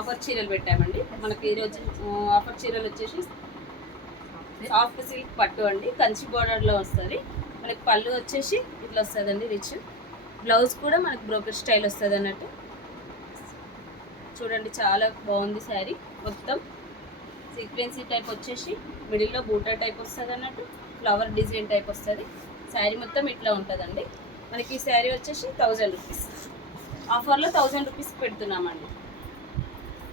Offer చీరలు పెట్టామండి. మనకి ఈరోజు ఆఫర్ చీరలు వచ్చేసి సాఫ్ట్ సిల్క్ పట్టు అండి, కంచి బోర్డర్లో వస్తుంది. మనకి పళ్ళు వచ్చేసి ఇట్లా వస్తుందండి రిచ్. బ్లౌజ్ కూడా మనకి బ్రోకెట్ స్టైల్ వస్తుంది అన్నట్టు. చూడండి చాలా బాగుంది శారీ. మొత్తం సీక్వెన్సీ టైప్ వచ్చేసి మిడిల్లో బూటా టైప్ వస్తుంది అన్నట్టు, ఫ్లవర్ డిజైన్ టైప్ వస్తుంది. శారీ మొత్తం ఇట్లా ఉంటుందండి. మనకి ఈ శారీ వచ్చేసి 1000 రూపీస్. ఆఫర్లో 1000 రూపీస్ పెడుతున్నామండి.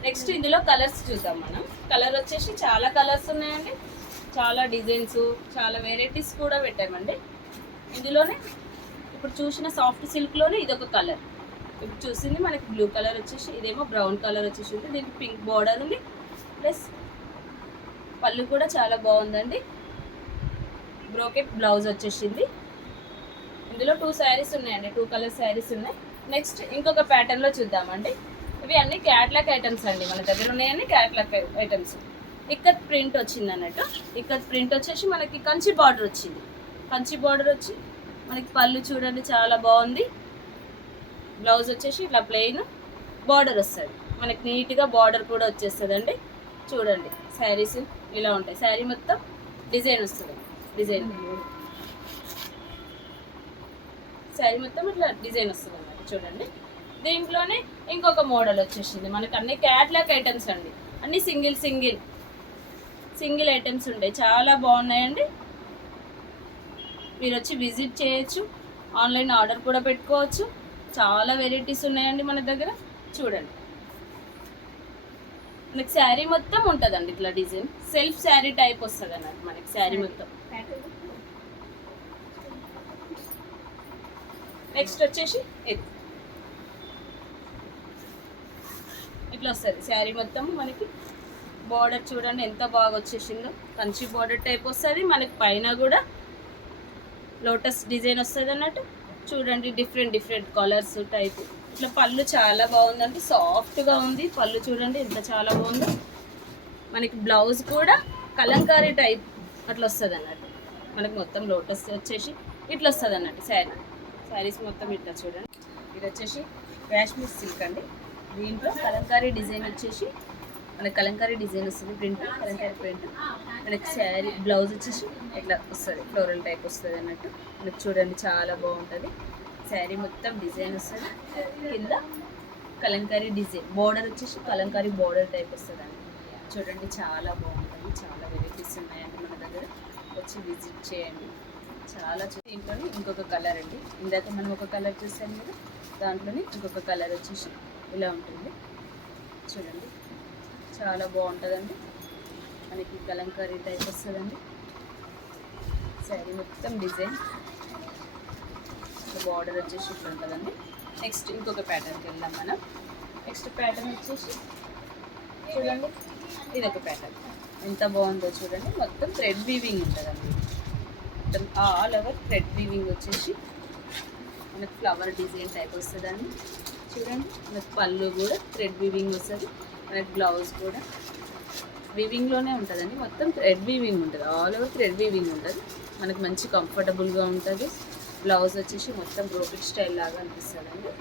నెక్స్ట్ ఇందులో కలర్స్ చూద్దాం మనం. కలర్ వచ్చేసి చాలా కలర్స్ ఉన్నాయండి, చాలా డిజైన్స్, చాలా వెరైటీస్ కూడా పెట్టామండి. ఇందులోనే ఇప్పుడు చూసిన సాఫ్ట్ సిల్క్లోనే ఇదొక కలర్. ఇప్పుడు చూసింది మనకి బ్లూ కలర్ వచ్చేసి, ఇదేమో బ్రౌన్ కలర్ వచ్చేసి ఉంది. దీనికి పింక్ బార్డర్ ఉంది, ప్లస్ పళ్ళు కూడా చాలా బాగుందండి. బ్రోకెట్ బ్లౌజ్ వచ్చేసింది. ఇందులో 2 శారీస్ ఉన్నాయండి, 2 కలర్ శారీస్ ఉన్నాయి. నెక్స్ట్ ఇంకొక ప్యాటర్న్లో చూద్దామండి. ఇవి అన్ని క్యాట్లాగ్ ఐటమ్స్ అండి, మన దగ్గర ఉన్నాయని క్యాట్లాగ్ ఐటమ్స్. ఇక్కత్ ప్రింట్ వచ్చింది అన్నట్టు. ఇక్కత్ ప్రింట్ వచ్చేసి మనకి కంచి బార్డర్ వచ్చింది. కంచి బార్డర్ వచ్చి మనకి పళ్ళు చూడండి చాలా బాగుంది. బ్లౌజ్ వచ్చేసి ఇట్లా ప్లెయిన్ బార్డర్ వస్తుంది. మనకి నీట్గా బార్డర్ కూడా వచ్చేస్తుందండి. చూడండి శారీస్ ఇలా ఉంటాయి. శారీ మొత్తం డిజైన్ వస్తుంది. డిజైన్ శారీ మొత్తం ఇట్లా డిజైన్ వస్తుంది అన్నమాట. చూడండి దీంట్లోనే ఇంకొక మోడల్ వచ్చేసింది. మనకి అన్ని క్యాట్లాగ్ ఐటమ్స్ అండి, అన్ని సింగిల్ ఐటమ్స్ ఉంటాయి. చాలా బాగున్నాయండి. మీరు వచ్చి విజిట్ చేయొచ్చు, ఆన్లైన్ ఆర్డర్ కూడా పెట్టుకోవచ్చు. చాలా వెరైటీస్ ఉన్నాయండి మన దగ్గర. చూడండి మనకి శారీ మొత్తం ఉంటుందండి ఇట్లా డిజైన్, సెల్ఫ్ శారీ టైప్ వస్తుంది అన్నట్టు మనకి శారీ మొత్తం. నెక్స్ట్ వచ్చేసి ఇది ఇట్లా వస్తుంది శారీ మొత్తం. మనకి బార్డర్ చూడండి ఎంత బాగా వచ్చేసిందో, కంచి బార్డర్ టైప్ వస్తుంది. మనకి పైన కూడా లోటస్ డిజైన్ వస్తుంది అన్నట్టు. చూడండి డిఫరెంట్ కలర్స్ టైప్. ఇట్లా పళ్ళు చాలా బాగుందండి, సాఫ్ట్గా ఉంది పళ్ళు. చూడండి ఎంత చాలా బాగుందో. మనకి బ్లౌజ్ కూడా కలంకారీ టైప్ అట్లా వస్తుంది అన్నట్టు. మనకి మొత్తం లోటస్ వచ్చేసి ఇట్లా వస్తుంది అన్నట్టు. శారీస్ మొత్తం ఇట్లా చూడండి. ఇది వచ్చేసి కాశ్మీర్ సిల్క్ అండి. దీంట్లో కలంకారీ డిజైన్ వచ్చేసి మనకి కలంకారీ డిజైన్ వస్తుంది, ప్రింట్ కలంకారీ ప్రింట్. మనకి శారీ బ్లౌజ్ వచ్చేసి ఇట్లా వస్తుంది, ఫ్లోరల్ టైప్ వస్తుంది అన్నట్టు. మనకి చూడండి చాలా బాగుంటుంది. శారీ మొత్తం డిజైన్ వస్తుంది. కింద కలంకారీ డిజైన్ బార్డర్ వచ్చేసి కలంకారీ బార్డర్ టైప్ వస్తుంది అండి. చూడండి చాలా బాగుంటుంది. చాలా వెరైటీస్ ఉన్నాయండి మన దగ్గర, వచ్చి విజిట్ చేయండి. చాలా దీంట్లోనే ఇంకొక కలర్ అండి. ఇందాక మనం ఒక కలర్ చూసాం కదా, దాంట్లోనే ఇంకొక కలర్ వచ్చేసి ఇలా ఉంటుంది. చూడండి చాలా బాగుంటుందండి. మనకి కలంకారీ టైప్ వస్తుందండి. శారీ మొత్తం డిజైన్, బార్డర్ వచ్చేసి ఇట్లా ఉంటుందండి. నెక్స్ట్ ఇంకొక ప్యాటర్న్కి వెళ్దాం మనం. నెక్స్ట్ ప్యాటర్న్ వచ్చేసి చూడండి, ఇదొక ప్యాటర్న్ ఎంత బాగుందో చూడండి. మొత్తం థ్రెడ్ వీవింగ్ ఉంటుందండి. మొత్తం ఆల్ ఓవర్ థ్రెడ్ వీవింగ్ వచ్చేసి మనకి ఫ్లవర్ డిజైన్ టైప్ వస్తుందండి. చూడండి మనకి పళ్ళు కూడా థ్రెడ్ వీవింగ్ వస్తుంది. మనకి బ్లౌజ్ కూడా వీవింగ్లోనే ఉంటుందండి. మొత్తం థ్రెడ్ వీవింగ్ ఉంటుంది, ఆల్ ఓవర్ థ్రెడ్ వీవింగ్ ఉంటుంది. మనకి మంచి కంఫర్టబుల్గా ఉంటుంది. బ్లౌజ్ వచ్చేసి మొత్తం బ్రోకెట్ స్టైల్ లాగా అనిపిస్తుందండి.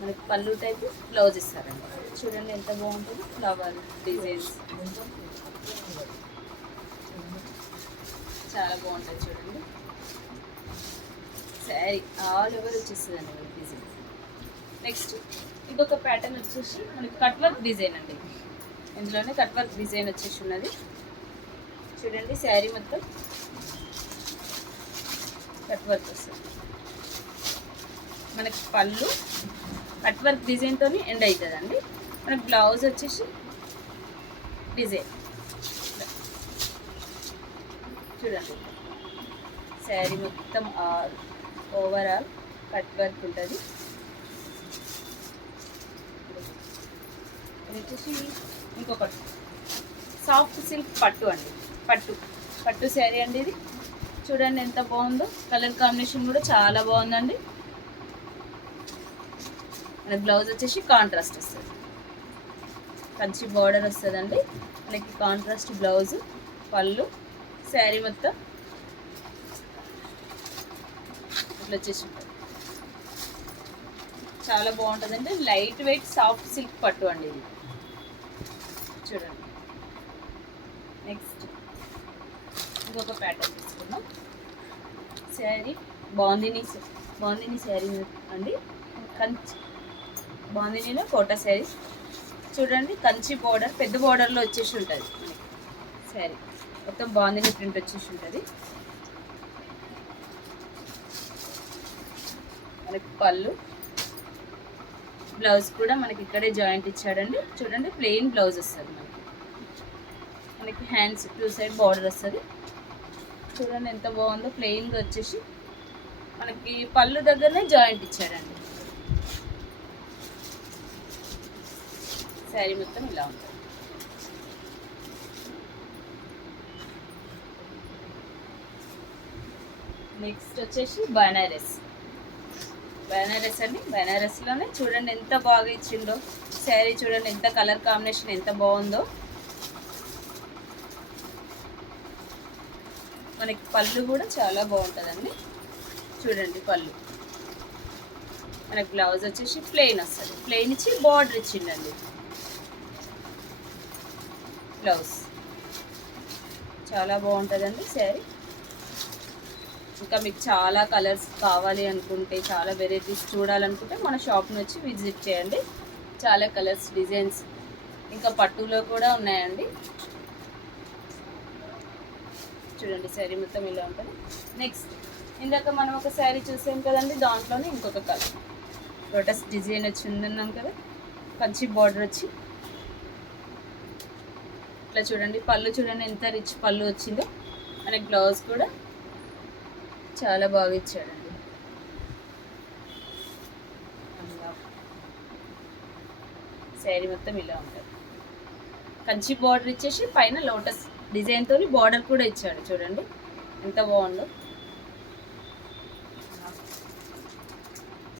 మనకి పళ్ళు టైపు బ్లౌజ్ ఇస్తారండి. చూడండి ఎంత బాగుంటుంది. ఫ్లవర్ డిజైన్స్ చాలా బాగుంటుంది. చూడండి శారీ ఆల్ ఓవర్ వచ్చేస్తుందండి మనకి డిజైన్. నెక్స్ట్ ఇంకొక ప్యాటర్న్ వచ్చేసి మనకి కట్ వర్క్ డిజైన్ అండి. ఇందులోనే కట్ వర్క్ డిజైన్ వచ్చేసి ఉన్నది. చూడండి శారీ మొత్తం కట్ వర్క్ వస్తుంది. మనకి పళ్ళు కట్ వర్క్ డిజైన్తో ఎండ్ అవుతుందండి. మనకి బ్లౌజ్ వచ్చేసి డిజైన్. చూడండి శారీ మొత్తం ఓవరాల్ కట్ వర్క్ ఉంటుంది. ఇది వచ్చేసి ఇంకొకటి సాఫ్ట్ సిల్క్ పట్టు అండి. పట్టు శారీ అండి ఇది. చూడండి ఎంత బాగుందో. కలర్ కాంబినేషన్ కూడా చాలా బాగుందండి. మనకి బ్లౌజ్ వచ్చేసి కాంట్రాస్ట్ వస్తుంది, కంచి బార్డర్ వస్తుందండి. మనకి కాంట్రాస్ట్ బ్లౌజ్, పళ్ళు, శారీ మొత్తం ఇట్లా వచ్చేసి చాలా బాగుంటుందండి. లైట్ వెయిట్ సాఫ్ట్ సిల్క్ పట్టు అండి ఇది. చూడండి. నెక్స్ట్ ఇంకొక ప్యాటర్న్ తీసుకున్నాం. శారీ బాందిని శారీ అండి. కంచి బాందినీలో కోటా శారీ చూడండి. కంచి బోర్డర్, పెద్ద బోర్డర్లో వచ్చేసి ఉంటుంది మనకి శారీ. మొత్తం బాందిని ప్రింట్ వచ్చేసి ఉంటుంది. మనకి పళ్ళు, బ్లౌజ్ కూడా మనకి ఇక్కడే జాయింట్ ఇచ్చాడండి. చూడండి, ప్లెయిన్ బ్లౌజ్ వస్తుంది మనకి హ్యాండ్స్ 2 సైడ్ బార్డర్ వస్తుంది. చూడండి ఎంత బాగుందో. ప్లెయిన్గా వచ్చేసి మనకి పళ్ళు దగ్గరనే జాయింట్ ఇచ్చాడండి. శారీ మొత్తం ఇలా ఉంటుంది. నెక్స్ట్ వచ్చేసి బనారస్ అండి. బనారస్లోనే చూడండి ఎంత బాగా ఇచ్చిందో శారీ. చూడండి ఎంత కలర్ కాంబినేషన్ ఎంత బాగుందో. మనకి పళ్ళు కూడా చాలా బాగుంటుందండి. చూడండి పళ్ళు. మనకి బ్లౌజ్ వచ్చేసి ప్లెయిన్ వస్తుంది. ప్లెయిన్ ఇచ్చి బార్డర్ ఇచ్చిండండి బ్లౌజ్. చాలా బాగుంటుందండి శారీ. ఇంకా మీకు చాలా కలర్స్ కావాలి అనుకుంటే, చాలా వెరైటీస్ చూడాలనుకుంటే మన షాప్ని వచ్చి విజిట్ చేయండి. చాలా కలర్స్, డిజైన్స్ ఇంకా పట్టులో కూడా ఉన్నాయండి. చూడండి శారీ మొత్తం ఇలా ఉంటుంది. నెక్స్ట్ ఇందాక మనం ఒక శారీ చూసాం కదండి, దాంట్లోనే ఇంకొక కలర్ లోటస్ డిజైన్ వచ్చి ఉందన్నాం కదా. కంచి బార్డర్ వచ్చి ఇట్లా చూడండి. పళ్ళు చూడండి ఎంత రిచ్ పళ్ళు వచ్చిందో. మనకి బ్లౌజ్ కూడా చాలా బాగా ఇచ్చాడండి. శారీ మొత్తం ఇలా ఉంటుంది. కంచి బార్డర్ ఇచ్చేసి పైన లోటస్ డిజైన్తో బార్డర్ కూడా ఇచ్చాడు. చూడండి ఎంత బాగుందో.